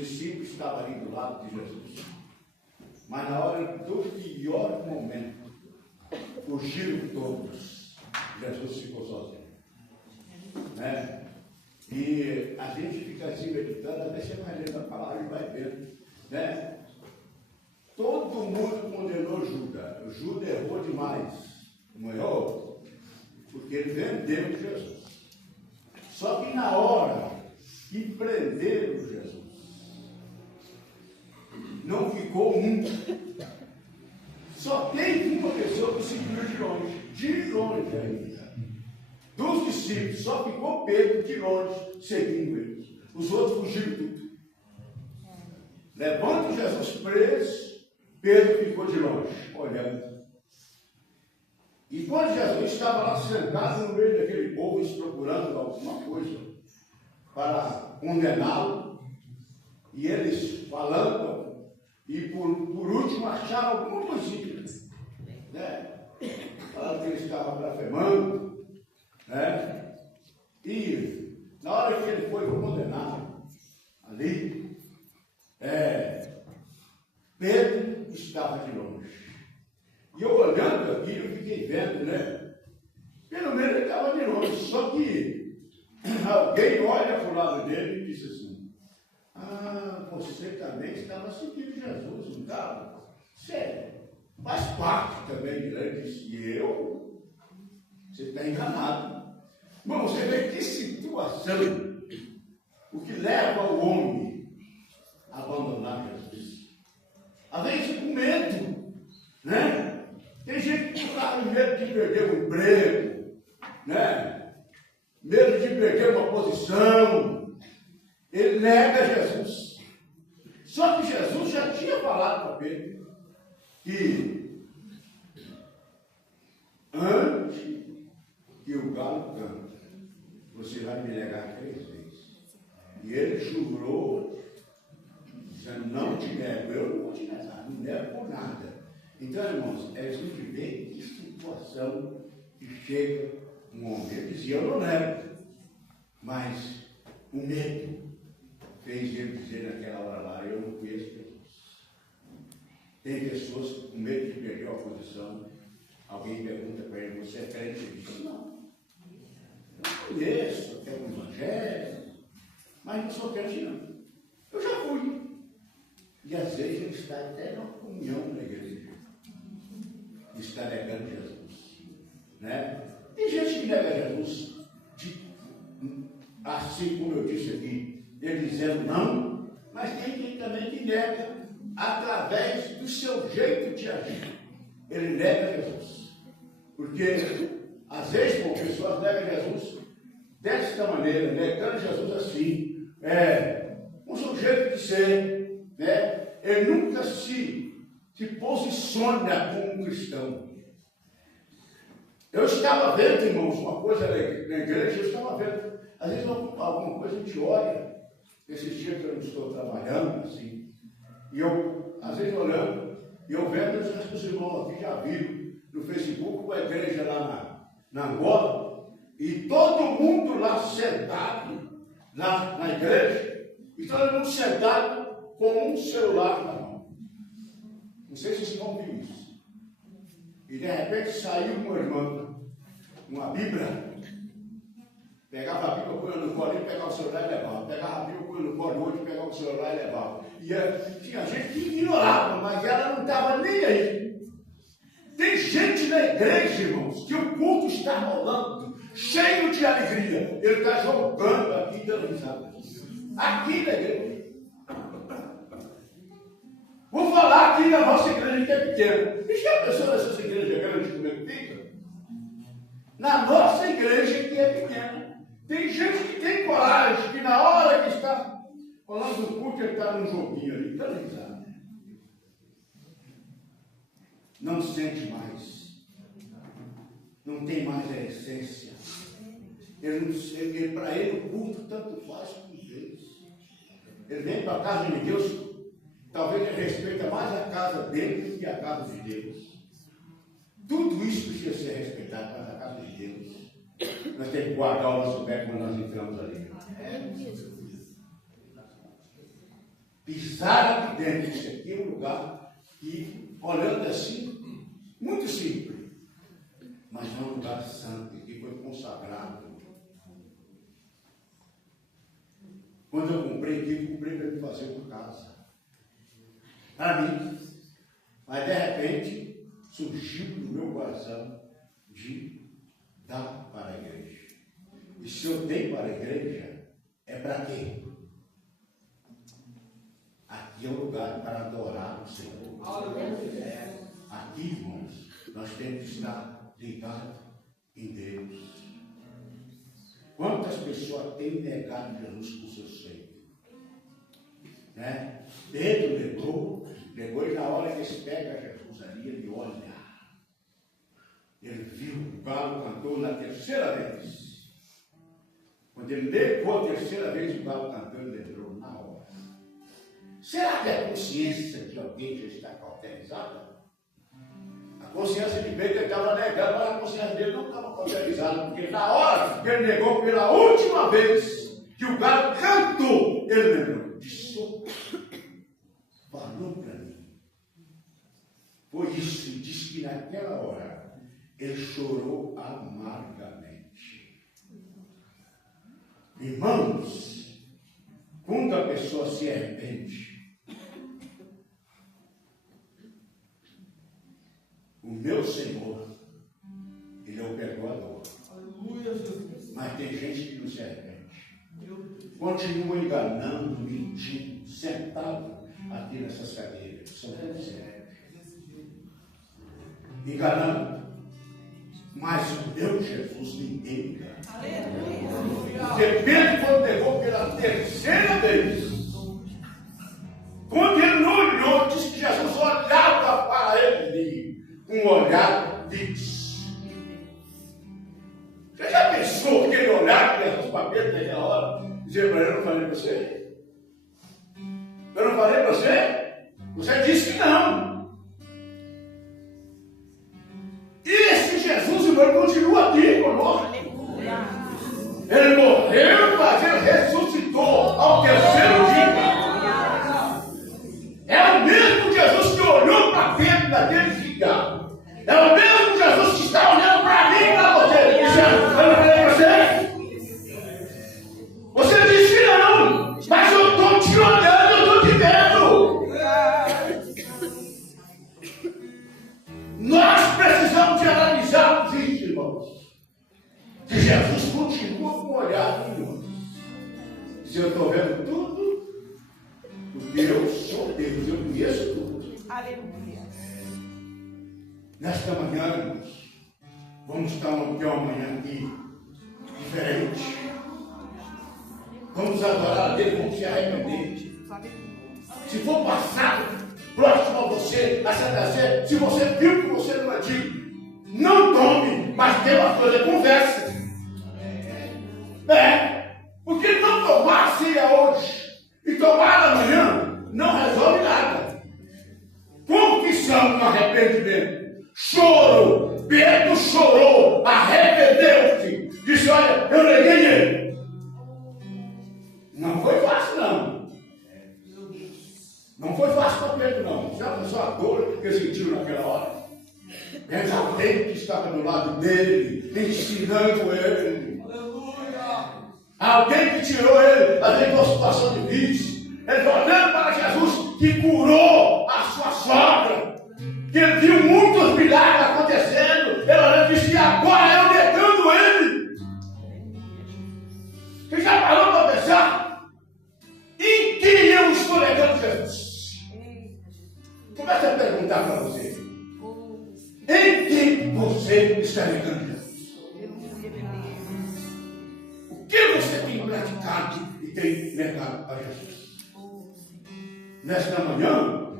discípulos estavam ali do lado de Jesus. Mas na hora do pior momento, fugiram todos. Jesus ficou sozinho. Né? E a gente fica assim meditando, até você vai lendo a palavra e vai vendo. Né? Todo mundo condenou Judas. Judas errou demais. Não errou? Porque ele vendeu Jesus. Só que na hora que prenderam Jesus, não ficou um. Só tem uma pessoa que seguiu de longe ainda. Dos discípulos, só ficou Pedro de longe, seguindo ele. Os outros fugiram tudo. Levando Jesus preso, Pedro ficou de longe, olhando. E quando Jesus estava lá sentado no meio daquele povo, procurando alguma coisa para condená-lo, e eles falando, e por último acharam alguma coisinha, né? Falando que ele estava blasfemando, né? E na hora que ele foi condenado, ali, Pedro estava de longe. E eu olhando aqui, eu fiquei vendo, né? Pelo menos ele estava de longe, só que alguém olha para o lado dele e diz assim: ah, você também estava seguindo Jesus, não estava? Sério, faz parte também, né? Ele disse: eu? Você está enganado. Bom, você vê que situação, o que leva o homem a abandonar Jesus. Às vezes com medo, né? Tem gente que está com medo de perder o emprego, né? Medo de perder uma posição. Ele nega Jesus. Só que Jesus já tinha falado para Pedro que antes que o galo cante, você vai me negar 3 vezes. E ele jurou, dizendo: não te nego, eu não vou te negar, não nego por nada. Então, irmãos, a gente vê que situação que chega um homem. Ele dizia: eu não nego, mas o medo fez ele dizer naquela hora lá: eu não conheço Jesus. Tem pessoas com medo de perder a posição. Alguém pergunta para ele: você é crente? Ele diz: não, eu não conheço, eu quero um evangelho, mas não sou crente não. Eu já fui. E às vezes ele está até na comunhão na igreja. Está negando Jesus. Né? Tem gente que nega Jesus, assim como eu disse aqui, ele dizendo não, mas tem quem também que nega através do seu jeito de agir. Ele nega Jesus. Porque, às vezes, pessoas negam Jesus desta maneira, negando Jesus assim, com o seu jeito de ser, né? Ele nunca se posiciona como um cristão. Eu estava vendo, irmãos, uma coisa na igreja, eu estava vendo, às vezes alguma coisa a gente olha, esses dias que eu não estou trabalhando, assim, e eu, às vezes olhando, e eu vendo, acho que os irmãos aqui já viram no Facebook, uma igreja lá na Angola, e todo mundo lá sentado, lá na igreja, e todo mundo sentado com um celular na mão. Não sei se vocês vão ver isso. E de repente saiu uma irmã, uma Bíblia, pegava a Bíblia, punha no colo e pegava o celular e levava. Pegava a Bíblia, punha no colo hoje, pegava o celular e levava. E tinha gente que ignorava, mas ela não estava nem aí. Tem gente na igreja, irmãos, que o culto está rolando, cheio de alegria. Ele está jogando aqui, dando risada. Aqui na igreja. Vou falar aqui na nossa igreja que é pequena. E já pensou nessas igrejas grandes como é que fica? Na nossa igreja que é pequena. Tem gente que tem coragem, que na hora que está falando do culto, ele está num joguinho ali, está risado. Não sente mais. Não tem mais a essência. Para ele o culto tanto faz como Deus. Ele vem para a casa de Deus. Talvez ele respeita mais a casa dele do que a casa de Deus. Tudo isso precisa ser respeitado, mas a casa de Deus. Nós temos que guardar o nosso pé quando nós entramos ali. pisaram aqui dentro. Isso aqui é um lugar que, olhando assim, muito simples, mas é um lugar santo, que foi consagrado. Quando eu comprei aqui, eu comprei para me fazer uma casa. Para mim. Mas de repente, surgiu no meu coração de dar para a igreja. E se eu dei para a igreja, é para quê? Aqui é um lugar para adorar o Senhor. Aqui, irmãos, nós temos que estar ligados em Deus. Quantas pessoas têm negado Jesus com seu seio? Né? Pedro negou e na hora que eles pegam Jesus ali, ele olha. Ele viu o galo cantou na terceira vez. Quando ele negou a terceira vez, o galo cantou, ele lembrou na hora. Será que a consciência de alguém já está cauterizada? A consciência de Pedro estava negando, mas a consciência dele não estava cauterizada, porque na hora que ele negou pela última vez que o galo cantou, ele lembrou. Isso falou para mim. Foi isso, e disse que naquela hora ele chorou amargamente. Irmãos, quando a pessoa se arrepende, o meu Senhor, Ele é o perdoador. Aleluia, Jesus. Mas tem gente que não se arrepende. Continua enganando, mentindo, sentado aqui nessas cadeiras. São enganando. Mas o meu Jesus ninguém engana. Porque Pedro, quando negou pela terceira vez, quando ele não olhou, disse que Jesus olhava para ele com um olhar fixo. Você já pensou que ele olhava para Jesus para Pedro naquela hora? Dizia para ele: eu não falei para você? Eu não falei para você? Você disse que não. E esse Jesus, irmão, continua aqui conosco. Ele morreu, mas ele ressuscitou ao terceiro dia. É o mesmo Jesus que olhou para Pedro daquele dia. É o mesmo Jesus que está olhando para mim e para você. Dizendo: eu não falei para você? Você disse que não, mas eu estou te olhando, eu estou te vendo. Nós precisamos de analisar isso, irmãos. Que Jesus continua com o olhar em nós. Se eu estou vendo tudo, porque eu sou Deus, eu conheço tudo. Aleluia. Nesta manhã, irmãos, vamos ter uma manhã aqui diferente. Vamos adorar a Deus, vamos se arrepender. Se for passado próximo a você, a se trazer, se você viu que você não é digno, não tome, mas tem uma coisa, conversa. Porque não tomar a ceia hoje e tomar amanhã não resolve nada. Confissão no arrependimento, choro. Pedro chorou, arrependeu-se, disse: olha, eu neguei ele. Não foi fácil, não. Não foi fácil para Pedro, não. Já pensou a dor que ele sentiu naquela hora? Mas alguém que estava do lado dele, ensinando ele. Alguém que tirou ele da situação de vício. Ele foi olhando para Jesus que curou a sua sogra. Que ele viu muitos milagres acontecendo. Ele olhando e disse: e agora eu negando ele. Você já parou para pensar? Em quem eu estou negando Jesus? Comece a perguntar para você. Em quem você está negando Jesus? O que você tem praticado e tem negado a Jesus? Nesta manhã,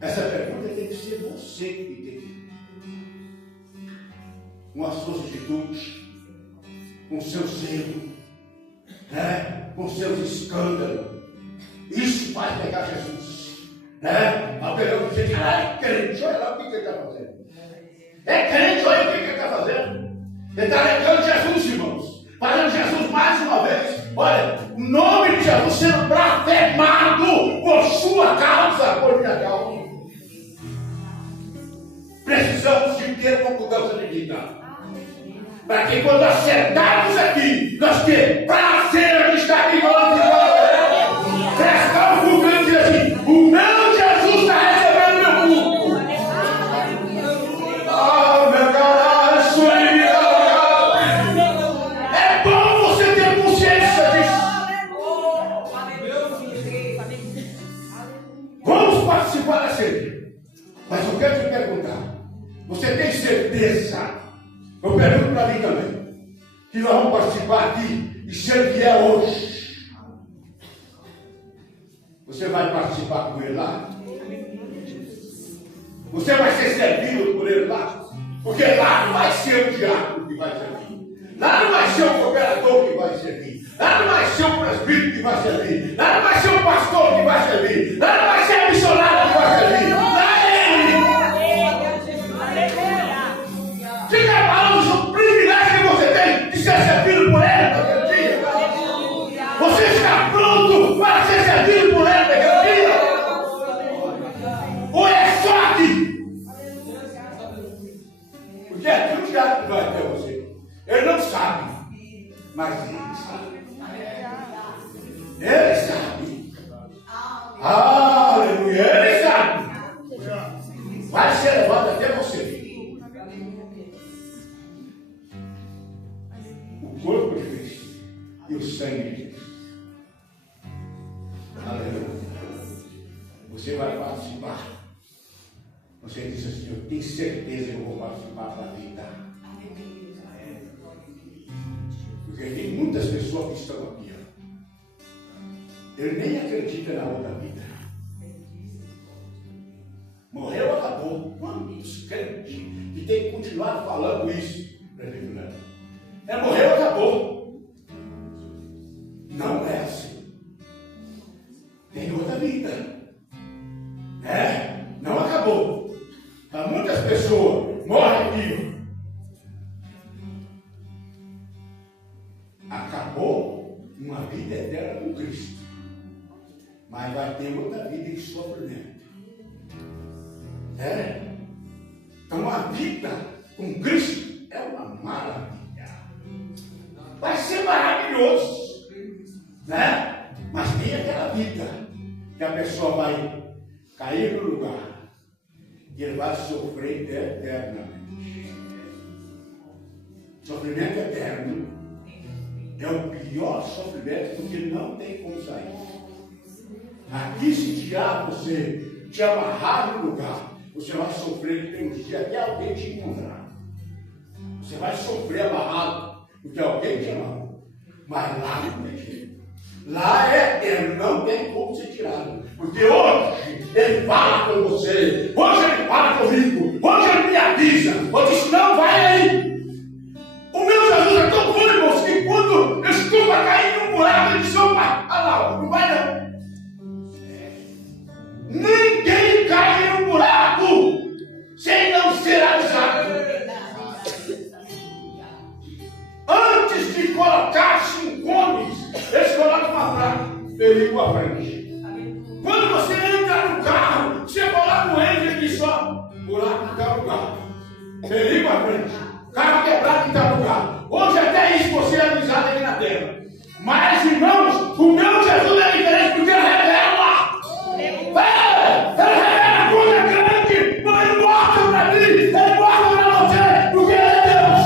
essa pergunta tem que ser você que tem que fazer. Com as suas atitudes, com o seu zelo, com seus escândalos. Isso faz negar Jesus. Alguém vai dizer: é crente, olha lá o que ele está fazendo. É crente, olha o que ele está fazendo. Ele está negando Jesus, irmãos. Fazendo Jesus mais uma vez. Olha, o nome de Jesus sendo blasfemado por inteiro com mudança de vida. Para que quando acertarmos aqui, nós temos prazer de estar aqui falando de Deus. Cristão vulcano diz assim: o meu Jesus está recebendo meu culto. Ah, meu caralho, é bom você ter consciência disso. Vamos participar da ceia. Mas eu quero te perguntar: você tem certeza? Eu pergunto para mim também, que nós vamos participar aqui, e se ele vier hoje, você vai participar com ele lá? Você vai ser servido por ele lá? Porque lá não vai ser o diácono que vai servir, lá não vai ser o cooperador que vai servir, lá não vai ser o presbítero que vai servir, lá não vai ser o pastor que vai servir, lá não vai ser a missionária que vai servir, lá é ele. Fica falando sobre o privilégio que você tem de ser servido por ele naquele dia. Você está pronto para ser servido por ele naquele dia? Ou é só aqui? Porque aqui o diabo vai até você. Ele não sabe, mas ele sabe. Ele sabe. Aleluia, ele sabe. Vai ser levado até você. O corpo de Cristo e o sangue de Cristo. Aleluia. Você vai participar. Você diz assim: eu tenho certeza que eu vou participar para a vida. Porque tem muitas pessoas que estão aqui. Ele nem acredita na outra vida. Morreu, acabou. Quantos crentes que tem que continuar falando isso? É, morreu, acabou. Não é assim. Tem outra vida. É, não acabou. Para muitas pessoas, morre aqui. Acabou uma vida eterna com Cristo. Mas vai ter outra vida em sofrimento. É. Então a vida com Cristo é uma maravilha. Vai ser maravilhoso, né? Mas tem aquela vida que a pessoa vai cair no lugar e ele vai sofrer eternamente. Sofrimento eterno é o pior sofrimento, porque não tem como sair. Aqui, se tirar você, te amarrar no lugar, você vai sofrer pelos dias até alguém te encontrar. Você vai sofrer amarrado, porque alguém te amarrou. Mas lá não tem jeito. Lá é eterno, não tem como ser tirado. Porque hoje ele fala com você, hoje ele fala comigo, hoje ele me avisa, eu disse: não, vai aí. O meu Jesus é tão bom, irmãos, que quando eu estou para cair num buraco, ele diz: opa, lá, não vai não. Ninguém cai em um buraco sem não ser avisado. Antes de colocar 5 cones, eles colocam uma placa: perigo à frente. Quando você entra no carro, você coloca um ênfase aqui só: buraco que está no carro. Perigo à frente. Carro quebrado que está no carro. Hoje até isso você é avisado aqui na terra. Mas, irmãos, o meu Jesus é diferente, porque ele revela. Ele revela coisa grande, mas ele mostra para mim, ele mostra para você, porque ele é Deus.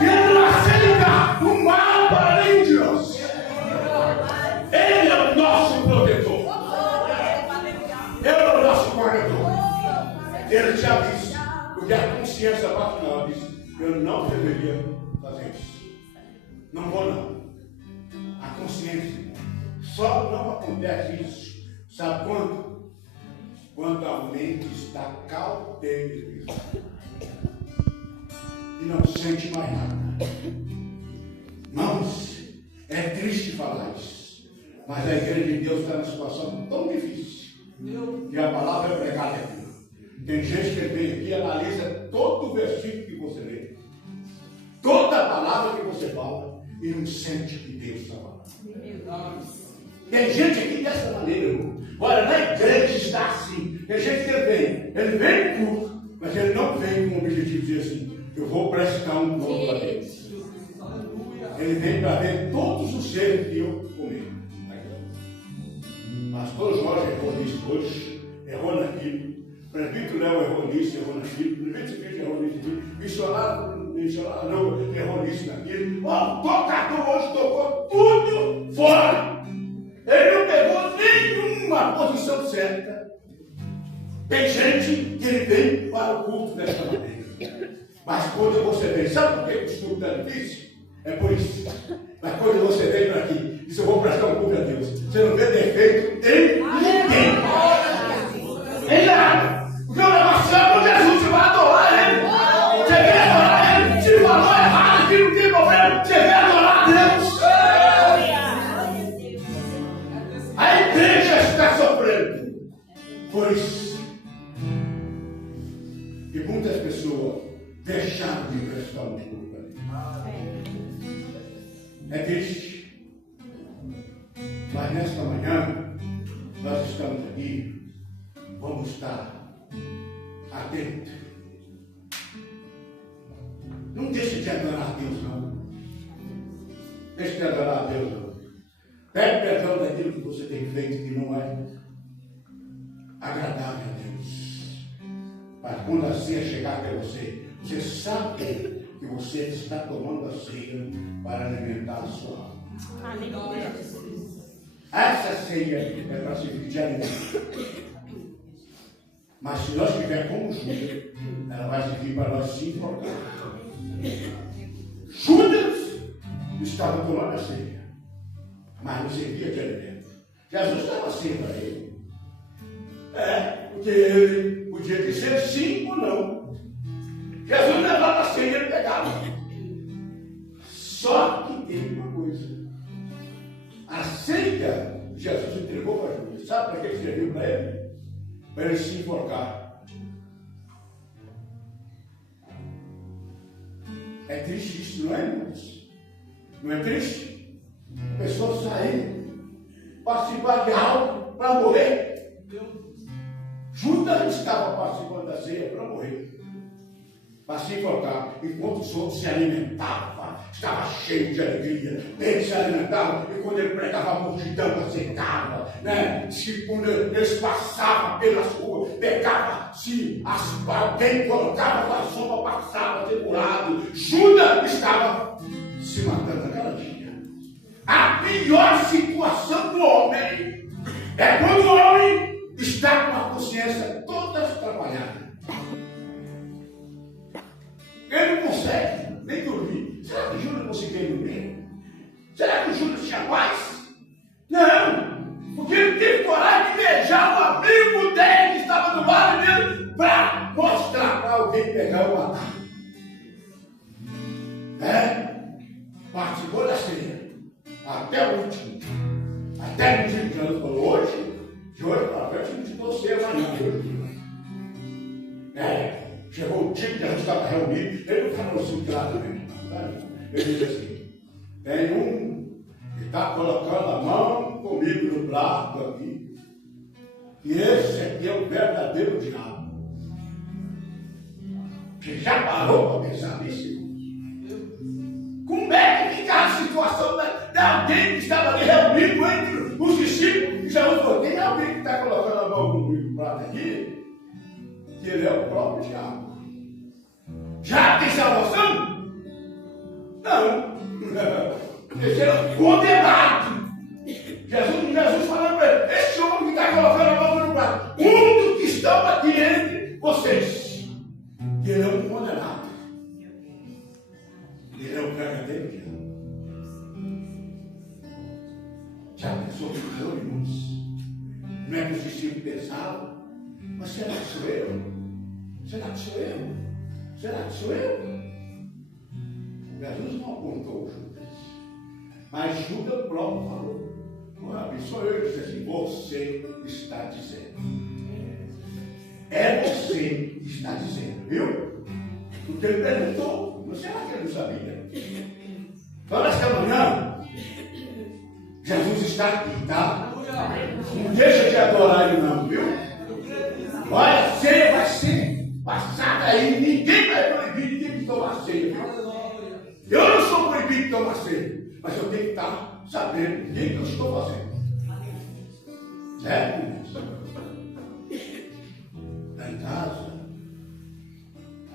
E ele não aceita o mal para nem Deus. Ele é o nosso protetor. Ele é o nosso guardador. Ele te avisa, porque a consciência bate na hora e diz: eu não deveria fazer isso. Não vou não. A consciência. Só não acontece isso. Sabe quando? Quando a mente está cauterizada e não sente mais nada. Irmãos, é triste falar isso, mas a igreja de Deus está numa situação tão difícil que a palavra é pregada aqui. Tem gente que vem aqui e analisa todo o versículo que você lê, toda a palavra que você fala, e não sente que Deus está falando. Tem gente aqui dessa maneira, irmão. Olha, na igreja está assim. Tem gente que ele vem no culto, mas Mas ele não vem com o objetivo de dizer assim, eu vou prestar um pouco para Deus. Ele vem para ver todos os seres que eu comi. Pastor Jorge errou nisso hoje, errou naquilo. Presbítero Léo errou nisso, errou naquilo. Presbítero Cristo errou nisso. Missionário não errou nisso, naquilo. O tocador hoje tocou tudo fora. Ele não pegou nenhuma posição certa. Tem gente que ele vem para o culto desta maneira. Mas quando você vem, sabe por que o estudo está difícil? É por isso. Mas quando você vem para aqui e diz, eu vou prestar um culto a Deus, você não vê defeito em ninguém. Em nada. Porque o negócio é para Jesus, você vai adorar Ele. Você vem adorar Ele. Se falou errado aqui, não tem problema. Você vem adorar Deus. A igreja está sofrendo. Por isso. E muitas pessoas deixaram de prestar um culto a Deus. É triste. Mas nesta manhã, nós estamos aqui. Vamos estar atentos. Não deixe de adorar a Deus, não. Deixe de adorar a Deus, não. Pede perdão daquilo que você tem feito que não é agradável a Deus. Mas quando a ceia chegar até você, você sabe que você está tomando a ceia para alimentar a sua alma. Aleluia. Essa ceia é para servir de alimento. Mas se nós estivermos como Judas, ela vai servir para nós se importar. Judas estava tomando a ceia, mas não servia de alimento. Jesus estava assim para ele. Porque ele podia dizer sim ou não. Jesus levava a ceia e ele pegava. Só que tem uma coisa. A ceia Jesus entregou para Judas. Sabe para que serviu para ele? Para ele se enforcar. É triste isso, não é, irmãos? Não é triste? A pessoa sair, participar de algo para morrer. Judas estava participando da ceia para morrer. Para se enforcar, enquanto os outros se alimentavam, estava cheio de alegria. Ele se alimentava, e quando ele pregava, a multidão aceitava, né? Quando eles passavam pelas ruas, pegava, se alguém colocava para a sombra, passava, ser curado. Judas estava se matando naquela dia. A pior situação do homem é quando o homem está com a consciência toda atrapalhada. Ele não consegue nem dormir. Será que Judas conseguia dormir? Será que Judas tinha paz? Não! Porque ele teve coragem de beijar o amigo dele que estava do lado dele para mostrar para alguém pegar o matar. Participou da ceia até o último. Até no dia que Jesus falou hoje, de hoje para frente não te dou ceia mais não. Chegou o dia que Jesus estava reunido, ele não falou assim claramente, ele disse assim, tem um que está colocando a mão comigo no prato aqui, e esse aqui é o verdadeiro diabo. Você já parou para pensar nisso? Como é que fica a situação de alguém que estava ali reunido entre os discípulos, e Jesus falou, tem alguém que está colocando a mão comigo no prato aqui? Que ele é o próprio diabo. Já tem salvação? Não. Ele era condenado. Jesus falando para ele, esse homem que está colocando a mão no prato, um dos que estão aqui entre vocês, que ele é um condenado. Ele é o verdadeiro diabo. Já pensou que não, irmãos? Não é que os discípulos pensavam? Mas será que sou eu? Será que sou eu? Será que sou eu? Jesus não apontou Judas. Mas Judas próprio falou. Sou eu. Ele disse assim, você está dizendo. É você que está dizendo, viu? Porque ele perguntou. Não será que ele não sabia? Então, nesta manhã, Jesus está aqui, tá? Não deixa de adorar ele não, viu? Olha, a ceia vai ser passada aí, ninguém vai proibir ninguém de tomar ceia. Eu não sou proibido de tomar ceia, mas eu tenho que estar sabendo o que eu estou fazendo. Certo? Lá em casa,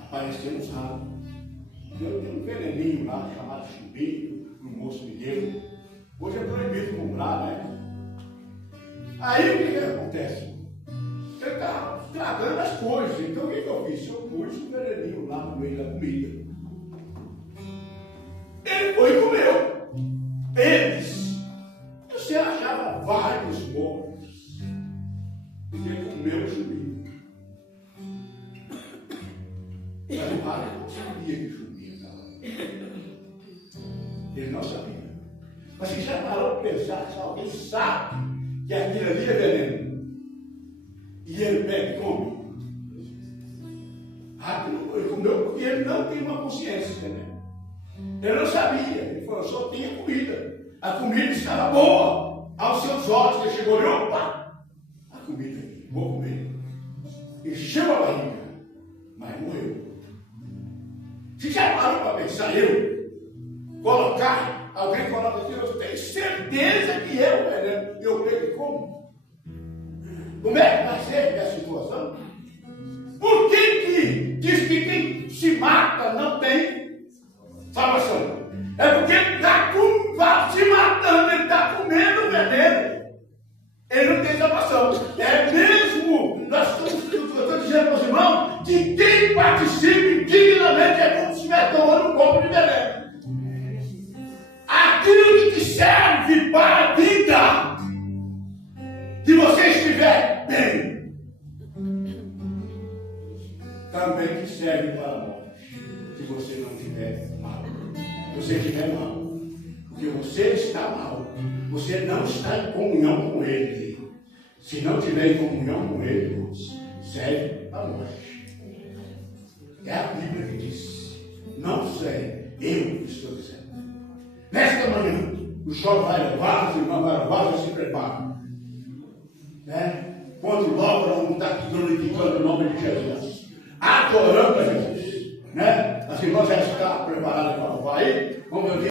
apareceu uns ratos. Eu tenho um veneninho lá chamado chumbinho, que o moço me deu. Hoje é proibido comprar, né? Aí o que acontece? Ele está estragando as coisas. Então o que eu fiz? Eu pus um veneninho lá no meio da comida. Ele foi e comeu. Eles. Você achava vários mortos. Porque ele comeu o chumbinho. Mas o rato não sabia que o chumbinho estava lá. Ele não sabia. Mas você já parou para pensar se alguém sabe que aquilo ali é veneno? E ele pega e come? Ele comeu porque ele não tem uma consciência, entendeu? Ele não sabia. Ele falou, só tinha comida. A comida estava boa. Aos seus olhos, ele chegou e opa! A comida aqui, vou comer. Encheu a barriga, mas morreu. Você já parou para pensar, colocar, alguém coloca assim, eu tenho certeza que é o veneno. Eu pego e como. Como é que vai ser essa situação? Por que diz que quem se mata não tem salvação? É porque ele está se matando, ele está comendo veneno. Ele não tem salvação. É mesmo, nós estamos dizendo para os irmãos, que quem participa indignamente é como se estiver tomando um copo de veneno. Aquilo que te serve para a vida, se você estiver bem, também te serve para a morte, se você não estiver mal. Se você estiver mal, porque você está mal, você não está em comunhão com Ele. Se não estiver em comunhão com Ele, serve para a morte. É a Bíblia que diz. Não sei, eu estou dizendo. Nesta manhã, o sol vai levar, os irmãos vai levar, já se prepara. Né? Quando logo vamos estar aqui glorificando o nome de Jesus, adorando a Jesus. Né? As irmãs já estão preparadas para louvar aí? Vamos ver.